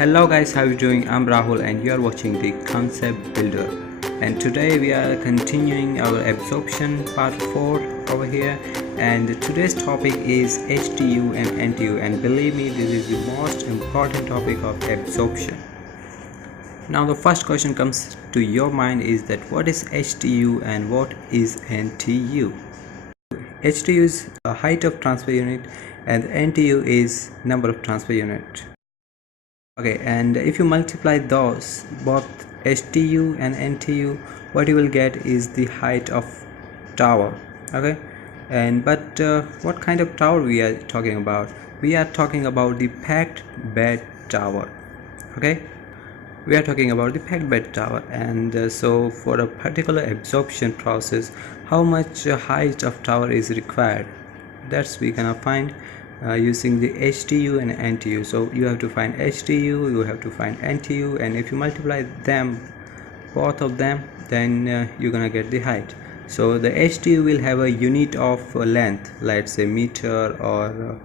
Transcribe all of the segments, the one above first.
Hello guys, how are you doing? I'm Rahul and you are watching the Concept Builder, and today we are continuing our absorption part 4 over here, and today's topic is HTU and NTU, and believe me, this is the most important topic of absorption. Now the first question comes to your mind is that what is HTU and what is NTU? HTU is height of transfer unit and NTU is number of transfer unit. Okay, and if you multiply those both HTU and NTU, what you will get is the height of tower. Okay, and but what kind of tower we are talking about? We are talking about the packed bed tower. Okay, we are talking about the packed bed tower, and so for a particular absorption process, how much height of tower is required? That's we gonna find using the HTU and NTU. So you have to find HTU, you have to find NTU, and if you multiply them, both of them, then you're gonna get the height. So the HTU will have a unit of length, let's say meter or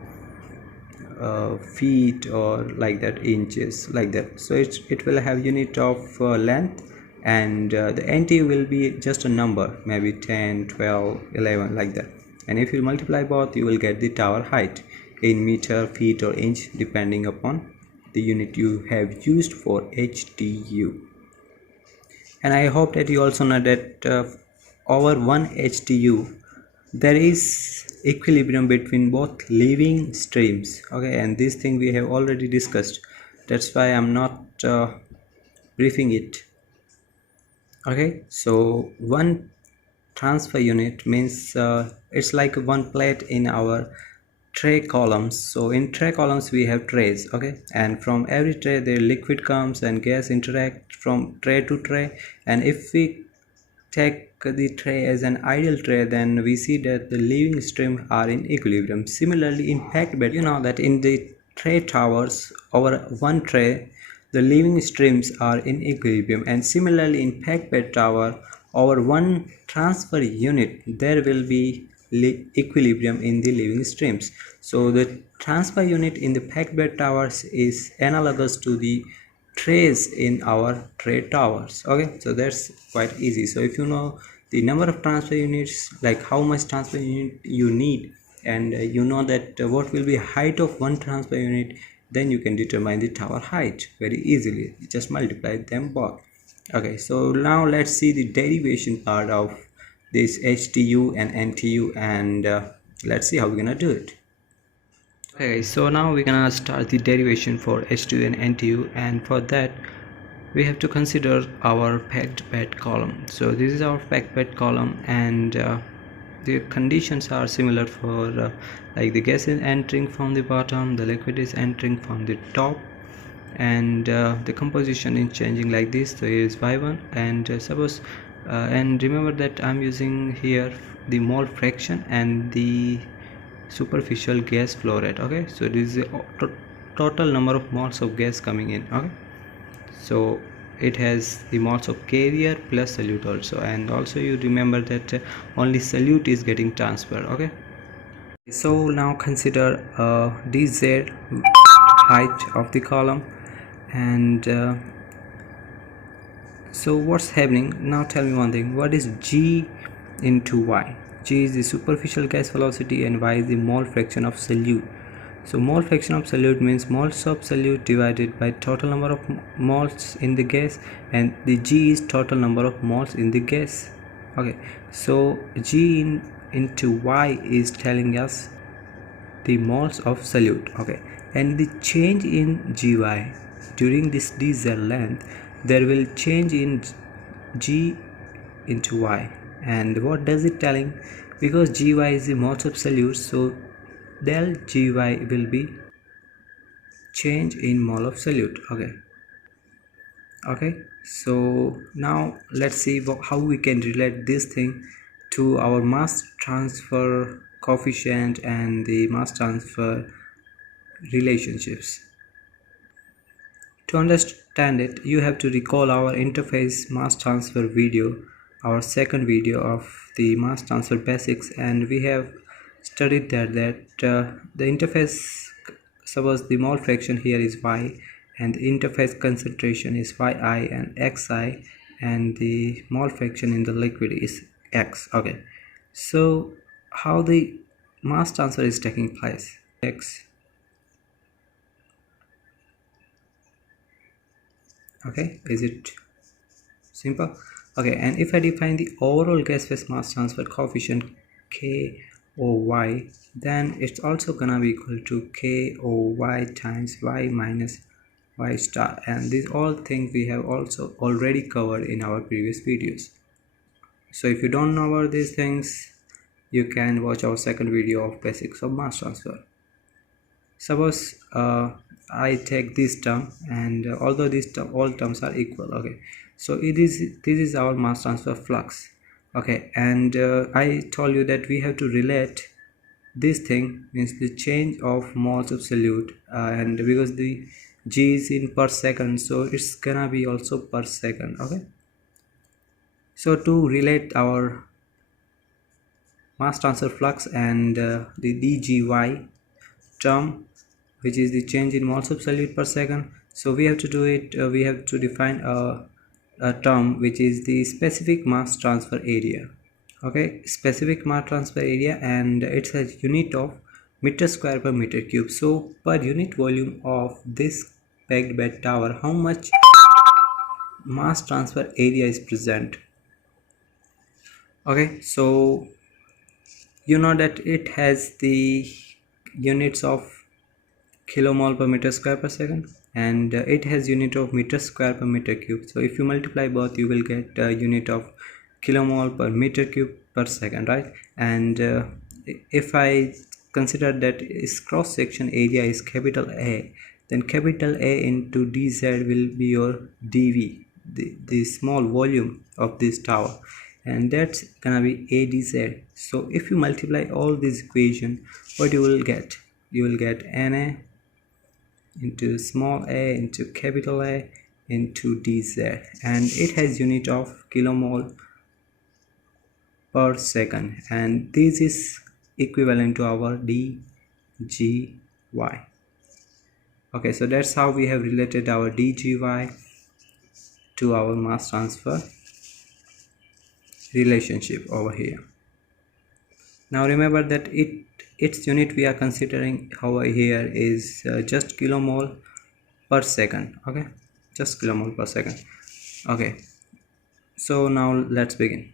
feet or like that, inches, like that. So it will have unit of length, and the NTU will be just a number, maybe 10, 12, 11, like that. And if you multiply both, you will get the tower height in meter, feet or inch, depending upon the unit you have used for HTU. And I hope that you also know that over 1 HTU there is equilibrium between both living streams. Okay, and this thing we have already discussed, that's why I'm not briefing it. Okay, so one transfer unit means it's like one plate in our tray columns. So in tray columns we have trays. Okay, and from every tray the liquid comes and gas interact from tray to tray, and if we take the tray as an ideal tray, then we see that the living streams are in equilibrium. Similarly in packed bed, you know that in the tray towers over one tray the living streams are in equilibrium, and similarly in packed bed tower over one transfer unit there will be equilibrium in the living streams. So the transfer unit in the packed bed towers is analogous to the trays in our tray towers. Okay, so that's quite easy. So if you know the number of transfer units, like how much transfer unit you need, and you know that what will be height of one transfer unit, then you can determine the tower height very easily. You just multiply them both. Okay, so now let's see the derivation part of this HTU and NTU, and let's see how we're gonna do it. Okay, so now we're gonna start the derivation for HTU and NTU, and for that we have to consider our packed bed column. So this is our packed bed column, and the conditions are similar for like the gas is entering from the bottom, the liquid is entering from the top, and the composition is changing like this. So here is y1, and suppose and remember that I'm using here the mole fraction and the superficial gas flow rate. Okay, so this is the total number of moles of gas coming in. Okay, so it has the moles of carrier plus solute also, and also you remember that only solute is getting transferred. Okay, so now consider dz height of the column, and so what's happening now? Tell me one thing, what is G into Y? G is the superficial gas velocity and Y is the mole fraction of solute. So mole fraction of solute means moles of solute divided by total number of moles in the gas, and the G is total number of moles in the gas. Okay, so G into Y is telling us the moles of solute. Okay, and the change in GY during this dz length, there will change in G into Y. And what does it telling? Because GY is the moles of solute, so del GY will be change in mole of solute. Okay, so now let's see how we can relate this thing to our mass transfer coefficient and the mass transfer relationships. To understand it, you have to recall our interface mass transfer video, our second video of the mass transfer basics, and we have studied that the interface, suppose the mole fraction here is y and the interface concentration is yi and xi, and the mole fraction in the liquid is x. Okay, so how the mass transfer is taking place? X. Okay, is it simple? Okay, and if I define the overall gas phase mass transfer coefficient k o y, then it's also gonna be equal to k o y times y minus y star, and these all things we have also already covered in our previous videos. So if you don't know about these things, you can watch our second video of basics of mass transfer. Suppose I take this term, and although all terms are equal, okay, so this is our mass transfer flux. Okay, and I told you that we have to relate this thing, means the change of moles of solute, and because the g is in per second, so it's gonna be also per second. Okay, so to relate our mass transfer flux and the dgy term, which is the change in moles of solute per second, so we have to do it, we have to define a term which is the specific mass transfer area. Okay, specific mass transfer area, and it's a unit of meter square per meter cube. So per unit volume of this packed bed tower, how much mass transfer area is present? Okay, so you know that it has the units of kilomole per meter square per second, and it has unit of meter square per meter cube. So if you multiply both, you will get a unit of kilomole per meter cube per second, right? And if I consider that its cross section area is capital A, then capital A into dz will be your dv, the small volume of this tower, and that's gonna be adz. So if you multiply all this equation, what you will get? You will get na into small a into capital A into dz, and it has unit of kilomole per second, and this is equivalent to our dgy. Okay, so that's how we have related our dgy to our mass transfer relationship over here. Now remember that its unit we are considering over here is just kilomole per second. Okay, just kilomole per second. Okay, so now let's begin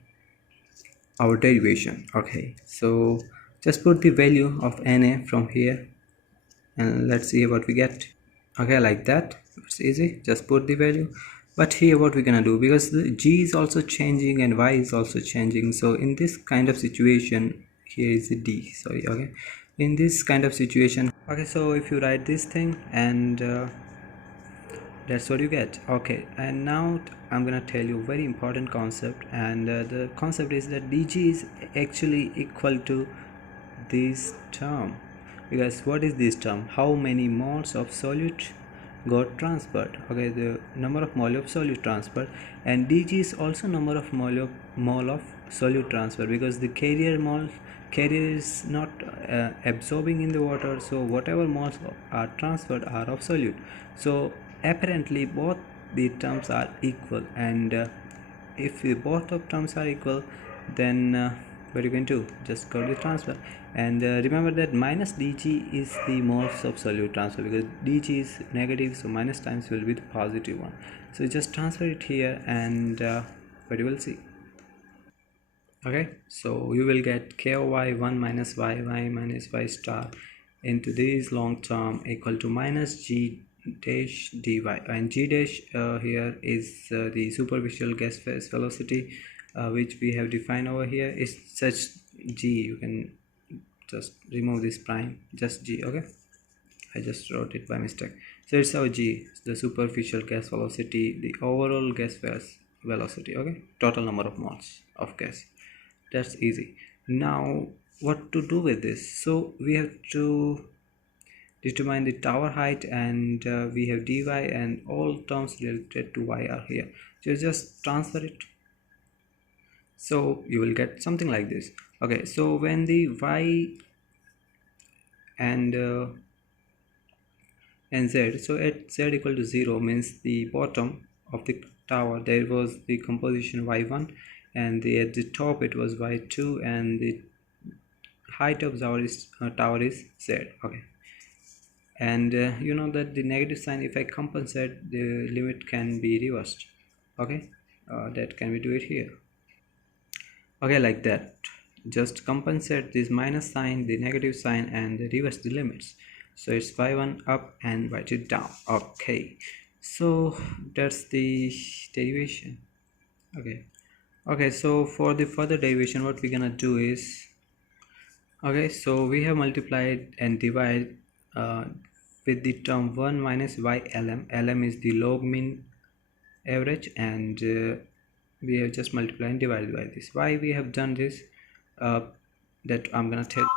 our derivation. Okay, so just put the value of na from here, and let's see what we get. Okay, like that, it's easy, just put the value. But here what we're gonna do, because the g is also changing and y is also changing, so in this kind of situation, here is the d, sorry. Okay, in this kind of situation, okay, so if you write this thing, and that's what you get. Okay, and now I'm gonna tell you a very important concept, and the concept is that dg is actually equal to this term. Because what is this term? How many moles of solute got transferred? Okay, the number of mole of solute transferred, and dg is also number of mole of solute transfer, because the carrier is not absorbing in the water, so whatever moles are transferred are of solute. So apparently both the terms are equal, and if both of terms are equal, then what you can do, just go to transfer, and remember that minus dg is the moles of solute transfer, because dg is negative, so minus times will be the positive one. So just transfer it here, and what you will see. Okay, so you will get koy 1 minus y minus y star into this long term equal to minus g dash dy, and g dash here is the superficial gas phase velocity, which we have defined over here. Is such g, you can just remove this prime, just g. Okay, I just wrote it by mistake. So it's our g, the superficial gas velocity, the overall gas phase velocity. Okay, total number of moles of gas. That's easy. Now what to do with this? So we have to determine the tower height, and we have dy, and all terms related to y are here. So just transfer it, so you will get something like this. Okay, so when the y and and z. So at z equal to 0 means the bottom of the tower there was the composition y1, and at the top it was y2, and the height of tower is z. Okay, and you know that the negative sign, if I compensate, the limit can be reversed. Okay, that can we do it here. Okay, like that, just compensate this minus sign, the negative sign, and reverse the limits. So it's y1 up and y2 down. Okay, so that's the derivation. Okay, so for the further derivation, what we're gonna do is, okay, so we have multiplied and divide with the term 1 minus y lm. Lm is the log mean average, and we have just multiplied and divided by this. Why we have done this, uh, that I'm gonna tell.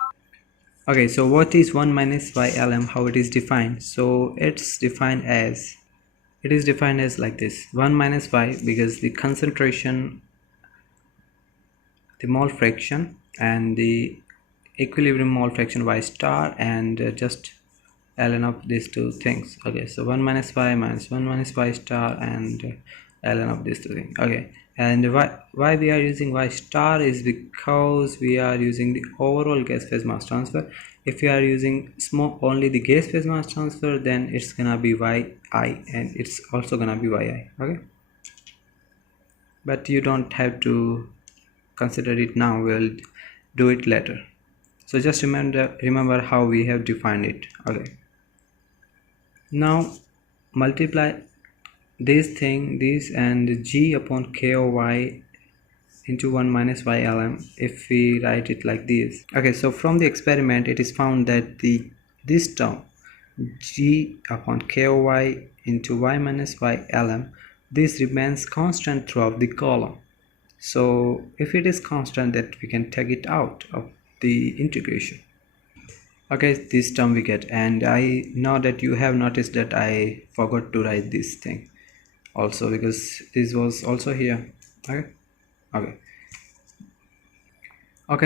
Okay, so what is 1 minus y lm, how it is defined? So it's defined as, like this: 1 minus y, because the concentration, the mole fraction, and the equilibrium mole fraction y star, and just ln of these two things. Okay, so 1 minus y minus 1 minus y star, and ln of these two things. Okay, and why we are using y star is because we are using the overall gas phase mass transfer. If you are using only the gas phase mass transfer, then it's gonna be yi, and it's also gonna be yi. Okay, but you don't have to consider it now, we'll do it later. So just remember how we have defined it. Okay, now multiply this and g upon k of y into 1 minus y lm, if we write it like this. Okay, so from the experiment it is found that this term g upon k of y into y minus y lm, this remains constant throughout the column. So if it is constant, that we can take it out of the integration. Okay, this term we get, and I know that you have noticed that I forgot to write this thing also, because this was also here. Okay,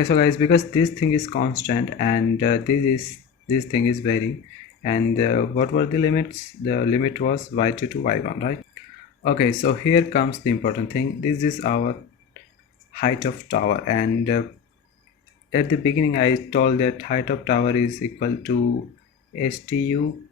so guys, because this thing is constant, and this thing is varying, and what were the limits? The limit was y2 to y1, right? Okay, so here comes the important thing. This is our height of tower, and at the beginning I told that height of tower is equal to HTU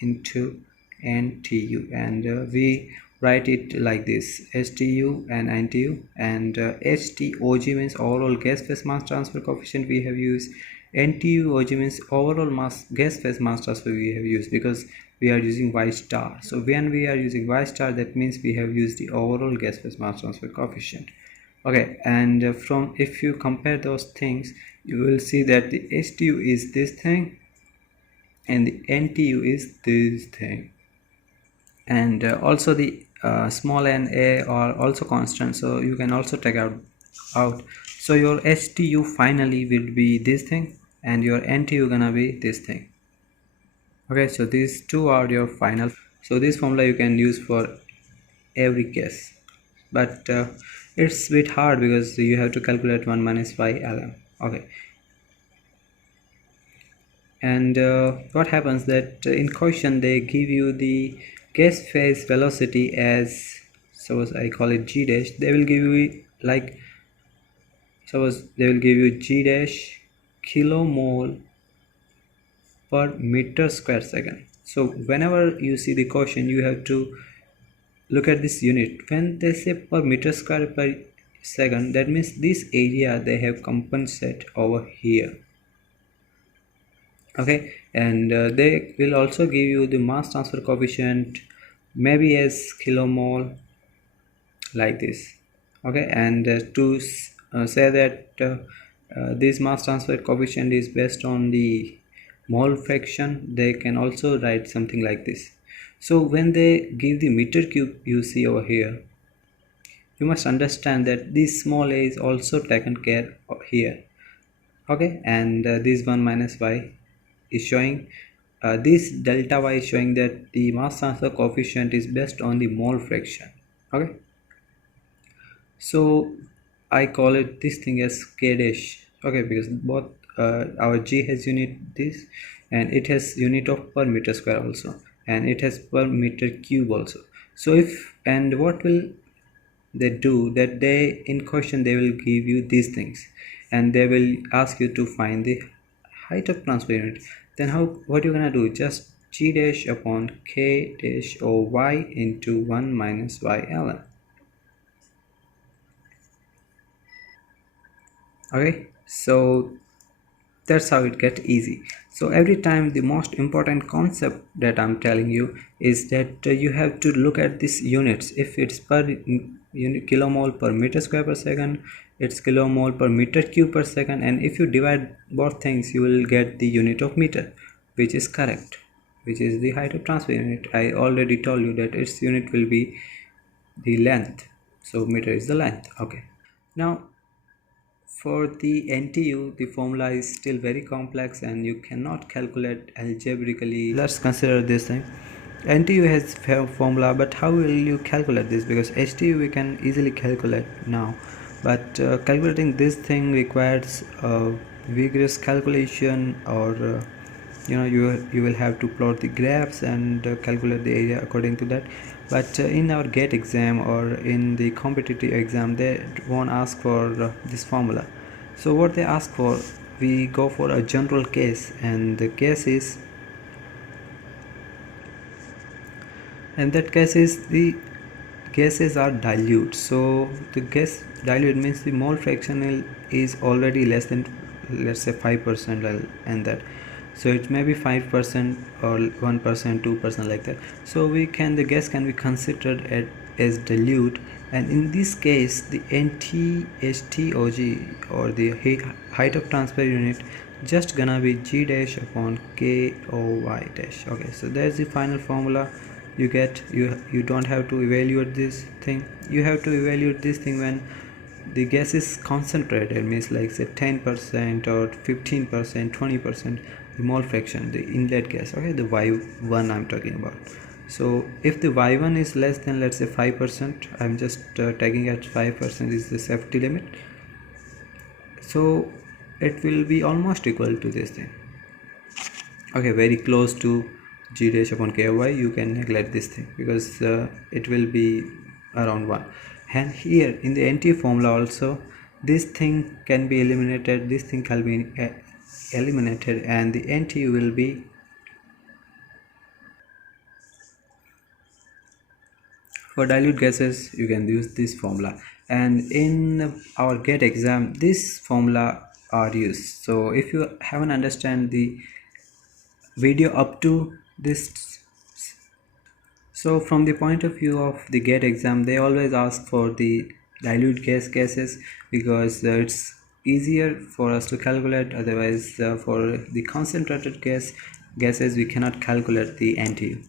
into NTU, and we write it like this: HTU and NTU, and HTOG means overall gas phase mass transfer coefficient we have used. NTUOG means overall gas phase mass transfer we have used, because we are using Y star. So when we are using Y star, that means we have used the overall gas phase mass transfer coefficient. Okay, and from, if you compare those things, you will see that the HTU is this thing and the NTU is this thing, and also the small n a are also constant, so you can also take out. So your HTU finally will be this thing, and your NTU gonna be this thing. Okay, so these two are your final. So this formula you can use for every case, but it's a bit hard because you have to calculate 1 minus y lm. Okay, and what happens that in question they give you the gas phase velocity as, suppose I call it g dash. They will give you, like, suppose they will give you g dash kilomole per meter square second. So whenever you see the question, you have to look at this unit. When they say per meter square per second, that means this area they have compensated over here. Okay, and they will also give you the mass transfer coefficient, maybe as kilomole, like this. Okay, and to say that this mass transfer coefficient is based on the mole fraction, they can also write something like this. So when they give the meter cube you see over here, you must understand that this small a is also taken care of here. Okay, and this 1 minus y is showing, this delta y is showing that the mass transfer coefficient is based on the mole fraction. Okay, so I call it this thing as k dash. Okay, because both our g has unit this, and it has unit of per meter square also, and it has per meter cube also. So if, and what will they do, that they in question they will give you these things, and they will ask you to find the height of transfer unit. Then how, what you're gonna do, just g dash upon k dash or y into 1 minus y ln. Okay, so that's how it gets easy. So every time, the most important concept that I'm telling you is that you have to look at these units. If it's per unit kilomole per meter square per second, it's kilomole per meter cube per second, and if you divide both things you will get the unit of meter, which is correct, which is the height of transfer unit. I already told you that its unit will be the length, so meter is the length. Okay, now for the NTU, the formula is still very complex and you cannot calculate algebraically. Let's consider this thing. NTU has formula, but how will you calculate this? Because HTU we can easily calculate now, but calculating this thing requires vigorous calculation, or you will have to plot the graphs and calculate the area according to that. But in our GATE exam or in the competitive exam, they won't ask for this formula. So what they ask for, we go for a general case, and the case is, and that case is the gases are dilute. So the gas dilute means the mole fraction is already less than, let's say, 5%, and that, so it may be 5% or 1%, 2%, like that. So the gas can be considered as dilute, and in this case the NTHTOG, or the height of transfer unit, just gonna be g dash upon k o y dash. Okay, so there's the final formula you get. You don't have to evaluate this thing. You have to evaluate this thing when the gas is concentrated, means like say 10% or 15%, 20%, the mole fraction, the inlet gas. Okay, the y1 I'm talking about. So if the y1 is less than, let's say, 5%, I'm just taking at 5% is the safety limit, so it will be almost equal to this thing. Okay, very close to g dash upon ky. You can neglect this thing because it will be around 1. And here in the NTU formula also, this thing can be eliminated, this thing can be eliminated, and the NTU will be, for dilute gases you can use this formula, and in our GATE exam this formula are used. So if you haven't understand the video up to this, so from the point of view of the GATE exam, they always ask for the dilute gas cases because it's easier for us to calculate. Otherwise for the concentrated gases we cannot calculate the NTU.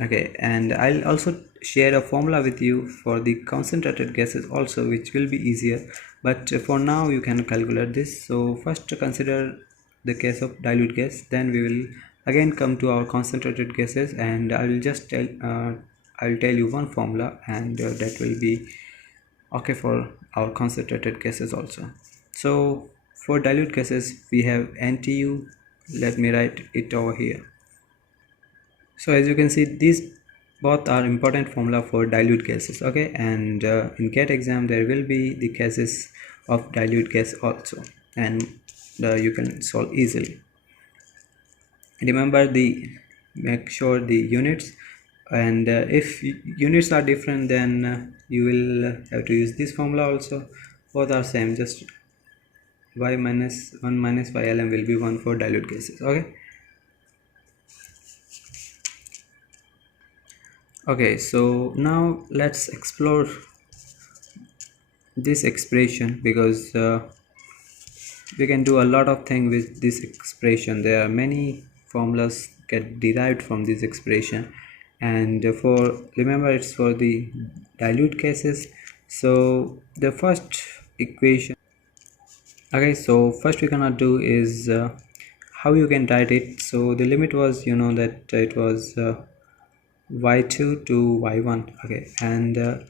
Okay, and I'll also share a formula with you for the concentrated gases also, which will be easier, but for now you can calculate this. So first consider the case of dilute gas, then we will again come to our concentrated gases, and I will just I'll tell you one formula, and that will be okay for our concentrated gases also. So for dilute gases we have NTU. Let me write it over here. So as you can see, these both are important formula for dilute gases. Okay, and in GATE exam there will be the cases of dilute gas also, and you can solve easily. Remember make sure the units, and if units are different, then you will have to use this formula also. Both are same, just y minus 1 minus y ln will be 1 for dilute gases. Okay, so now let's explore this expression, because we can do a lot of things with this expression. There are many formulas get derived from this expression, and remember it's for the dilute cases. So the first equation, okay, so first we're gonna do is how you can write it. So the limit was, that it was y2 to y1. Okay, and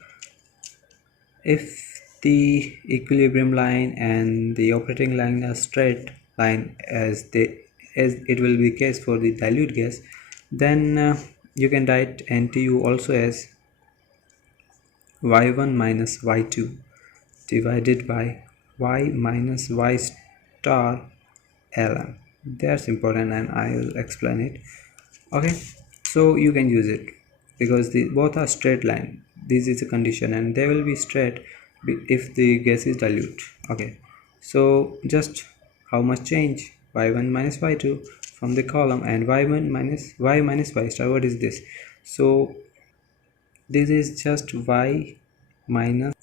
if the equilibrium line and the operating line are straight line, as it will be case for the dilute gas, then you can write NTU also as y1 minus y2 divided by y minus y star ln. That's important and I will explain it. Okay, so you can use it because the both are straight line. This is a condition and they will be straight if the gas is dilute. Okay, so just how much change y1 minus y2 from the column and y1 minus y star. What is this? So this is just minus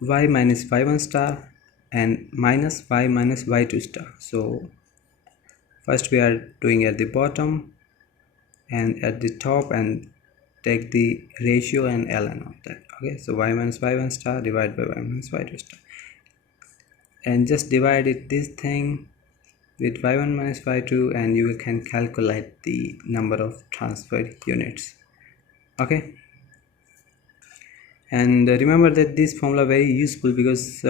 y minus y1 star and minus y minus y2 star. So first we are doing at the bottom and at the top and take the ratio and ln of that. Okay, so y minus y1 star divided by y minus y2 star and just divide it this thing with y1 minus y2 and you can calculate the number of transfer units. Okay, and remember that this formula very useful because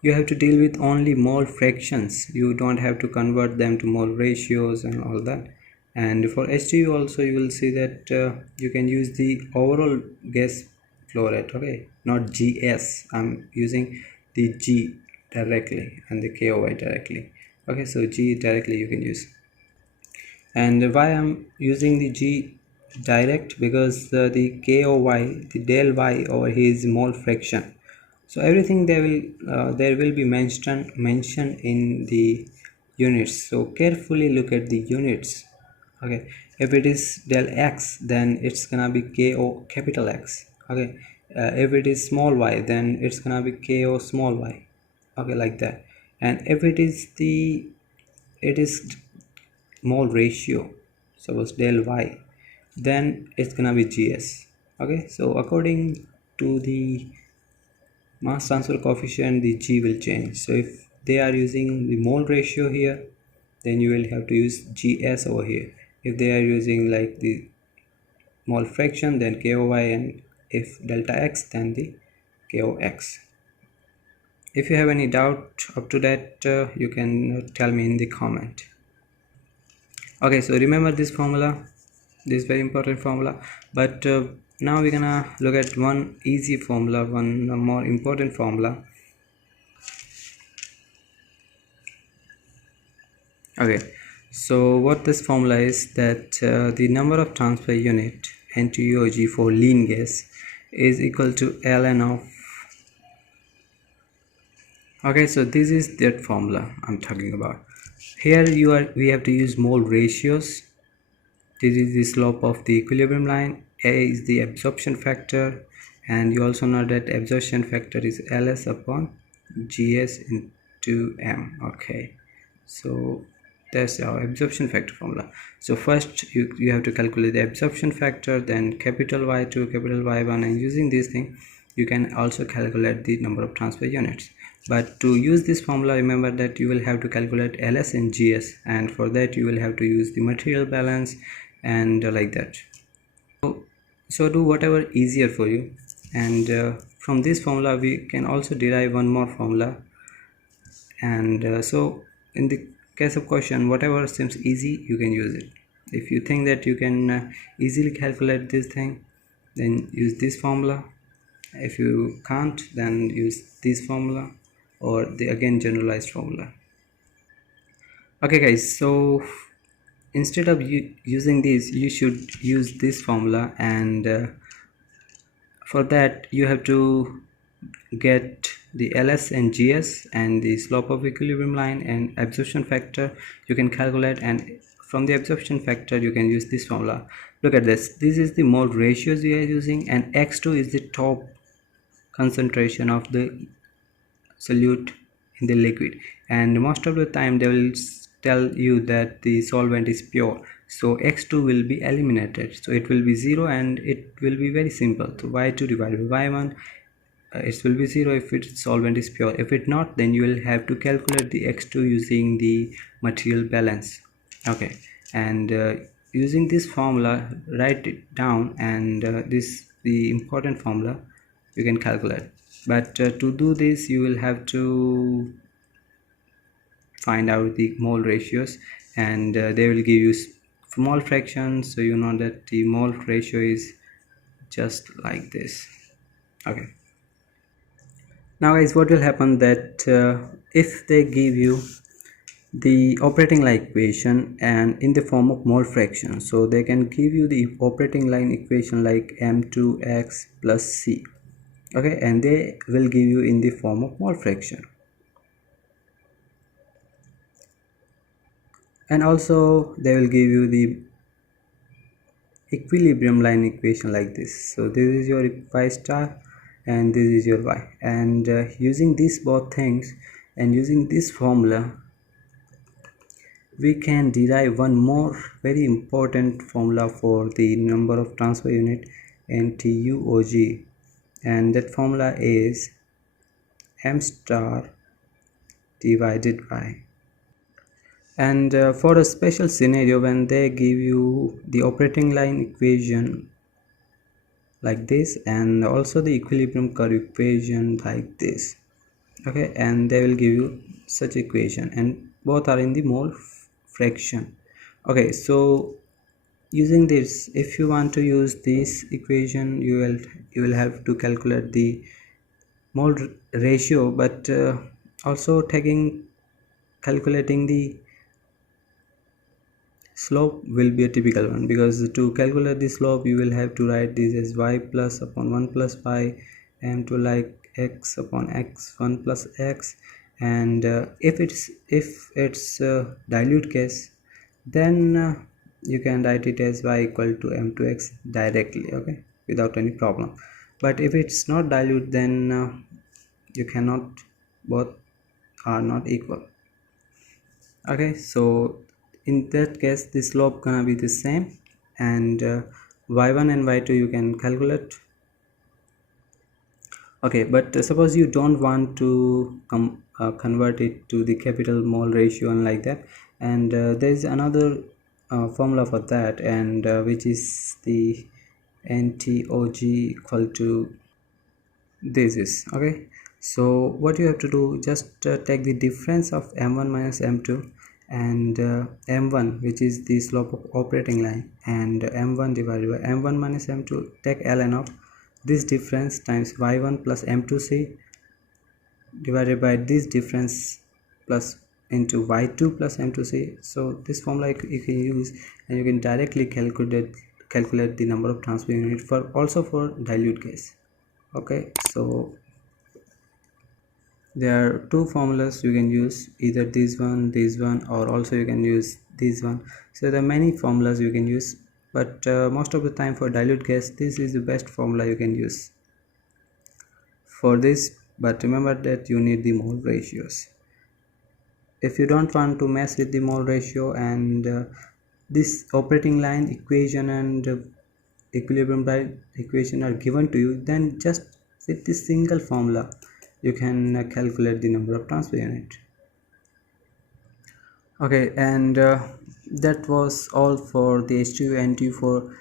you have to deal with only mole fractions. You don't have to convert them to mole ratios and all that. And for HTU also you will see that you can use the overall gas flow rate. Okay, not GS. I'm using the G directly and the KOY directly. Okay, so G directly you can use. And why I'm using the G direct, because the KOY, the del Y over here is mole fraction. So everything there will be mentioned in the units. So carefully look at the units. Okay, if it is del X, then it's gonna be KO capital X. Okay, if it is small y, then it's gonna be KO small y. Okay, like that. And if it is mole ratio, suppose del Y, then it's gonna be GS. Okay, so according to the mass transfer coefficient, the G will change. So if they are using the mole ratio here, then you will have to use GS over here. If they are using like the mole fraction, then KOY, and if delta X, then the KOX. If you have any doubt up to that, you can tell me in the comment. Okay, so remember this formula, this very important formula, but now we're gonna look at one easy formula, one more important formula. Okay, so what this formula is that the number of transfer unit NTU for lean gas is equal to ln of. Okay, so this is that formula I'm talking about. Here we have to use mole ratios. This is the slope of the equilibrium line. A is the absorption factor, and you also know that absorption factor is Ls upon Gs into M. Okay, so that's our absorption factor formula. So first you have to calculate the absorption factor, then capital Y2, capital Y1, and using this thing you can also calculate the number of transfer units. But to use this formula, remember that you will have to calculate Ls and Gs, and for that you will have to use the material balance and like that. So do whatever easier for you, and from this formula we can also derive one more formula. And so in the case of question, whatever seems easy you can use it. If you think that you can easily calculate this thing, then use this formula. If you can't, then use this formula or the again generalized formula. Okay guys, so instead of using this, you should use this formula, and for that you have to get the Ls and Gs and the slope of equilibrium line and absorption factor you can calculate, and from the absorption factor you can use this formula. Look at this is the mole ratios we are using, and x2 is the top concentration of the solute in the liquid, and most of the time they will tell you that the solvent is pure, so x2 will be eliminated, so it will be 0 and it will be very simple. So y2 divided by y1, it will be 0 if its solvent is pure. If it not, then you will have to calculate the x2 using the material balance. Okay, and using this formula, write it down, and this the important formula you can calculate. But to do this you will have to find out the mole ratios, and they will give you mole fraction, so you know that the mole ratio is just like this. Okay, now guys, what will happen that if they give you the operating line equation and in the form of mole fraction, so they can give you the operating line equation like m2x plus c. Okay, and they will give you in the form of mole fraction, and also they will give you the equilibrium line equation like this. So this is your y star and this is your y, and using these both things and using this formula, we can derive one more very important formula for the number of transfer unit NTU, and that formula is m star divided by. And for a special scenario, when they give you the operating line equation like this and also the equilibrium curve equation like this, okay, and they will give you such equation and both are in the mole fraction. Okay, so using this, if you want to use this equation, you will have to calculate the mole ratio, but also calculating the slope will be a typical one, because to calculate the slope you will have to write this as y plus upon 1 plus y and to like x upon x1 plus x, and if it's dilute case, then you can write it as y equal to m2x directly, okay, without any problem. But if it's not dilute, then you cannot, both are not equal. Okay, so in that case the slope gonna be the same, and y1 and y2 you can calculate. Okay, but suppose you don't want to convert it to the capital mole ratio and like that, and there is another formula for that, and which is the NTOG equal to this is. Okay, so what you have to do, just take the difference of m1 minus m2 and m1, which is the slope of operating line, and m1 divided by m1 minus m2, take ln of this difference times y1 plus m2c divided by this difference plus into y2 plus m2c. So this formula you can use, and you can directly calculate the number of transfer unit for also for dilute case. Okay, so there are two formulas you can use, either this one, or also you can use this one. So there are many formulas you can use, but most of the time for dilute case, this is the best formula you can use for this. But remember that you need the mole ratios. If you don't want to mess with the mole ratio, and this operating line equation and equilibrium line equation are given to you, then just with this single formula you can calculate the number of transfer unit. Okay, and that was all for the HTU NTU for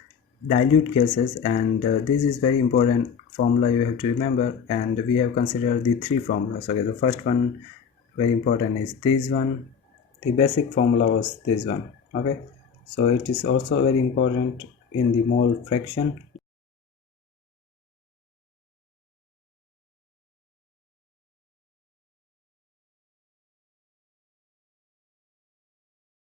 dilute cases, and this is very important formula you have to remember, and we have considered the three formulas. Okay, the first one very important is this one. The basic formula was this one. Okay, so it is also very important in the mole fraction.